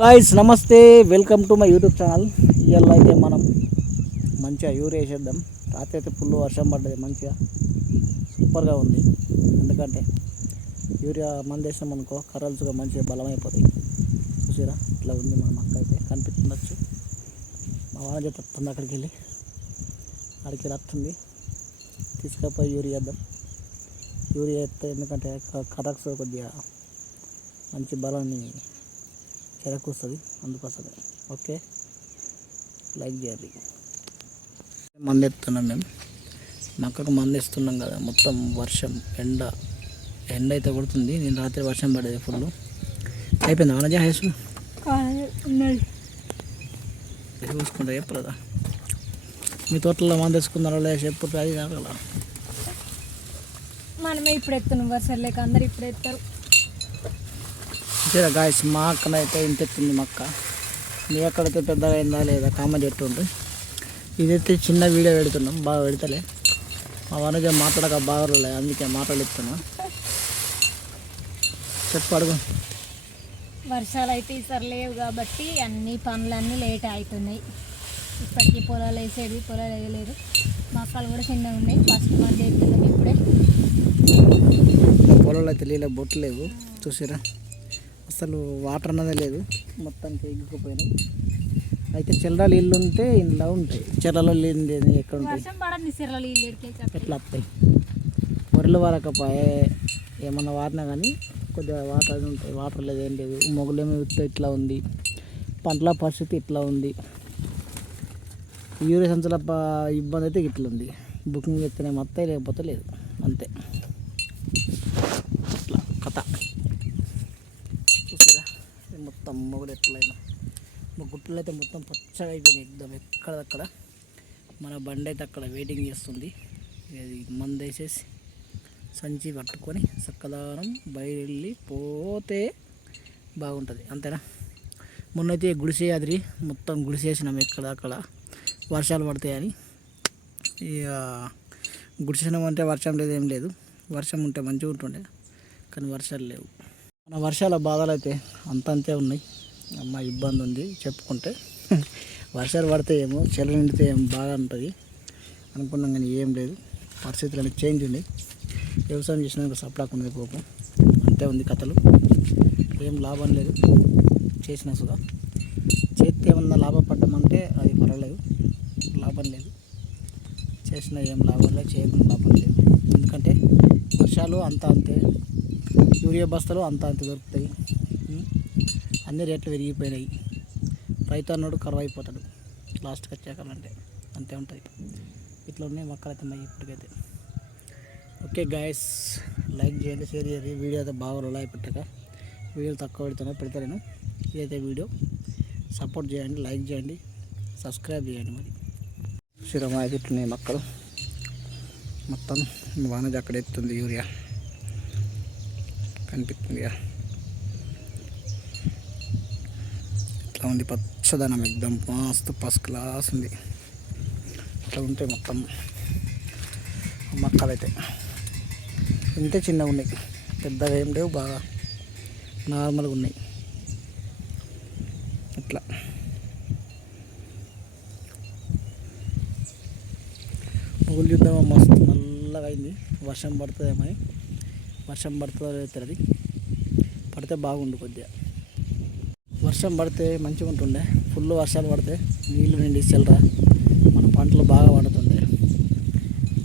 Guys నమస్తే, welcome to my YouTube channel. ఇవాళ అయితే మనం మంచిగా యూరియా వేసేద్దాం. రాత్రి అయితే ఫుల్ వర్షం పడ్డది, మంచిగా సూపర్గా ఉంది. ఎందుకంటే యూరియా మందు వేసినాం అనుకో కర్రలుగా మంచిగా బలమైపోతాయి. చూసిరా ఇట్లా ఉంది మన మొక్క అయితే కనిపిస్తుండొచ్చు. మా వాన చేత వస్తుంది, అక్కడికి వస్తుంది. తీసుకపోయి యూరియా వేద్దాం. యూరియా వేస్తే ఎందుకంటే కర్రక్స్ కొద్దిగా మంచి బలాన్ని చెరకూస్తుంది, అందుకోసమే. ఓకే, లైక్ చేయాలి. మందు ఎత్తున్నాం మేము, మొక్కకు మందు ఇస్తున్నాం కదా. మొత్తం వర్షం ఎండ అయితే కొడుతుంది. నేను రాత్రి వర్షం పడేది ఫుల్. అయిపోయింది వనజ హైస్ చూసుకుంటా చెప్పలేదా? మీ తోటలో మందు వేసుకున్నారో లేదా చెప్పు. అది కాగల మనమే ఇప్పుడు ఎత్తున్నాం, వర్షాలు లేక అందరు ఇప్పుడు ఎత్తారు. సరే గాయస్, మా అక్కనైతే ఇంత ఎత్తుంది మొక్క. మీ ఎక్కడైతే పెద్దగా అయిందా లేదా కామెంట్ చెట్టుండ్రు. ఇదైతే చిన్న వీడియో పెడుతున్నాం, బాగా పెడతలే. మా వనజ మాట్లాడక బాగా, అందుకే మాట్లాడుతున్నా. చెప్పు, అడుగు. వర్షాలు అయితే ఈసారి లేవు కాబట్టి అన్ని పనులన్నీ లేట్ అవుతున్నాయి. ఇప్పటికీ పొలాలు వేసేది, పొలాలు వేయలేరు. మొక్కలు కూడా చిన్నగా ఉన్నాయి. ఫస్ట్ మంది వేస్తున్నాం ఇప్పుడే. పొలాలు అయితే నీళ్ళ బొట్లు లేవు, చూసిరా. అసలు వాటర్ అన్నదే లేదు, మొత్తానికి ఎగ్గిపోయినాయి. అయితే చెల్లరాలు ఇల్లు ఉంటే ఇంట్లో ఉంటాయి, చెర్లలో నీళ్ళు ఎక్కడ ఉంటాయి, ఎట్లా వస్తాయి. వరలు వరకపోయే ఏమన్నా వారినా కానీ కొద్దిగా వాటర్ అది ఉంటాయి. వాటర్ లేదు, ఏం లేదు. మొగలేమో ఇట్లా ఉంది, పంటల పరిస్థితి ఇట్లా ఉంది. యూరియా సంచుల ఇబ్బంది అయితే ఇట్లా ఉంది. బుకింగ్ చేస్తేనే మొత్తం, లేకపోతే లేదు, అంతే. ఇట్లా కథ చూసిరా. మొత్తం మొగలు ఎట్లయినా మా గుట్టలు అయితే మొత్తం పచ్చగా అయిపోయినాయి ఎగ్దం. ఎక్కడక్కడ మన బండి అయితే అక్కడ వెయిటింగ్ చేస్తుంది. ఇది మందు వేసేసి సంచి పట్టుకొని చక్కదానం బయలు పోతే బాగుంటుంది, అంతేనా. మొన్నైతే గుడిసే అదిరి మొత్తం గుడిసేసినాం ఎక్కడక్కడ, వర్షాలు పడతాయని. ఇక గుడిసేసినాం అంటే వర్షం లేదు, ఏం లేదు. వర్షం ఉంటే మంచిగా ఉంటుండే, కానీ వర్షాలు లేవు. మన వర్షాల బాధలు అయితే అంతే ఉన్నాయి. అమ్మ ఇబ్బంది ఉంది చెప్పుకుంటే. వర్షాలు పడితే ఏమో, చెల్ల నిండితే ఏమో బాగా ఉంటుంది అనుకున్నాం, కానీ ఏం లేదు. పరిస్థితులు అనేది చేంజ్ ఉంది. వ్యవసాయం చేసినాక సప్లాకున్నది కోపం, అంతే ఉంది కథలు. ఏం లాభం లేదు చేసినా సుధా. చేస్తే ఏమన్నా లాభపడ్డామంటే అది పర్వాలేదు, లాభం లేదు. చేసినా ఏం లాభం లేదు, చేయకుండా లాభం లేదు. ఎందుకంటే వర్షాలు అంతే, యూరియా బస్తాలు అంతే దొరుకుతాయి. అన్ని రేట్లు పెరిగిపోయినాయి. రైతు అన్నాడు కరువు అయిపోతాడు లాస్ట్కి వచ్చాకంటే, అంతే ఉంటుంది. ఇట్లా ఉన్నాయి మొక్కలైతే మరి ఇప్పటికైతే. ఓకే గాయస్, లైక్ చేయండి, షేర్ చేయండి. వీడియో అయితే బాగా రొలాయి పెట్టక, వీడియోలు తక్కువ పెడతాను. ఇదైతే వీడియో సపోర్ట్ చేయండి, లైక్ చేయండి, సబ్స్క్రైబ్ చేయండి. మరి శ్రీరామ అయితే ఇట్లున్నాయి మొక్కలు మొత్తం. వానజ అక్కడ ఎత్తుంది యూరియా, కనిపిస్తుందిగా. ఇట్లా ఉంది పచ్చదనం, ఎగ్దం మస్తు ఫస్ట్ క్లాస్ ఉంది. ఇట్లా ఉంటాయి మొత్తం మొక్కలు అయితే. ఇంతే చిన్నగా ఉన్నాయి, పెద్దగా ఏం లేవు, బాగా నార్మల్గా ఉన్నాయి. ఇట్లా మొగులు చూద్దామా, మస్తు నల్లగా అయింది. వర్షం పడుతుందేమో, వర్షం పడుతుందో తెలియదు. పడితే బాగుండు కొద్దిగా. వర్షం పడితే మంచిగా ఉంటుండే. ఫుల్ వర్షాలు పడితే నీళ్ళు నిండి చెల్లరా మన పంటలు బాగా పండుతుండే.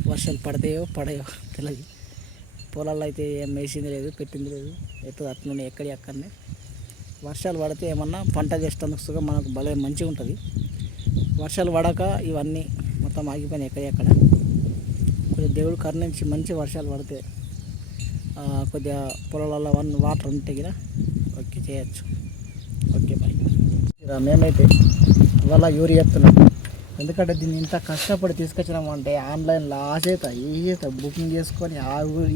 వర్షాలు పడతాయో పడయో తెలియదు. పొలాల్లో అయితే ఏం వేసింది లేదు, పెట్టింది లేదు, ఎత్తు అట్లనే అక్కడనే. వర్షాలు పడితే ఏమన్నా పంట చేసేందుకు మనకు భలే మంచిగా ఉంటుంది. వర్షాలు పడక ఇవన్నీ మొత్తం ఆగిపోయినాయి ఎక్కడ. కొద్దిగా దేవుడు కరుణించి మంచి వర్షాలు పడితే కొద్దిగా పొలాలలో వాటర్ ఉంటే కదా ఓకే చేయొచ్చు. Okay bye. మేమైతే ఇవాళ యూరియా చెప్తున్నాం. ఎందుకంటే దీన్ని ఇంత కష్టపడి తీసుకొచ్చినామంటే ఆన్లైన్లో ఈ చేత బుకింగ్ చేసుకొని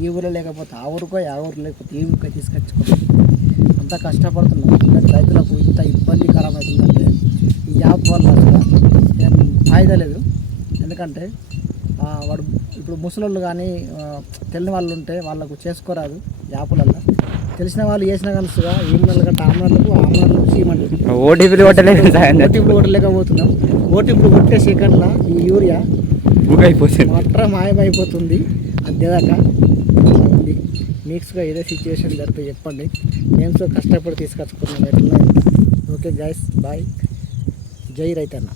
ఈ ఊరిలో లేకపోతే ఆ ఊరికో, ఆ ఊరు లేకపోతే ఈ ఊరికో తీసుకొచ్చుకొని అంత కష్టపడుతున్నాం. ఎందుకంటే రైతులకు ఇంత ఇబ్బందికరం అవుతుందంటే ఈ యాప్ వల్ల ఏం ఫాయిదా లేదు. ఎందుకంటే వాడు ఇప్పుడు ముసలోళ్ళు కానీ తెలియని వాళ్ళు ఉంటే వాళ్ళకు చేసుకోరాదు యాప్లల్లో. తెలిసిన వాళ్ళు చేసినా కలుసుగా ఈమెన్ల కంటే ఆమ్రాలకు చేయమంటారు. ఓటీపీలు కొట్టలేదు సాయం ఓటీపీలు కొట్టలేకపోతున్నాం. ఓటీపీలు కొట్టే సెకండ్లో ఈ యూరియా బుక్ అయిపోతుంది. మొత్తం మాయమైపోతుంది. అదేదాకా ఉంది. మిక్స్గా ఏదో సిచ్యువేషన్ జరిపి చెప్పండి. మేము సో కష్టపడి తీసుకొచ్చుకున్నాం ఎట్లా. Okay guys, bye. జై రైతన్న.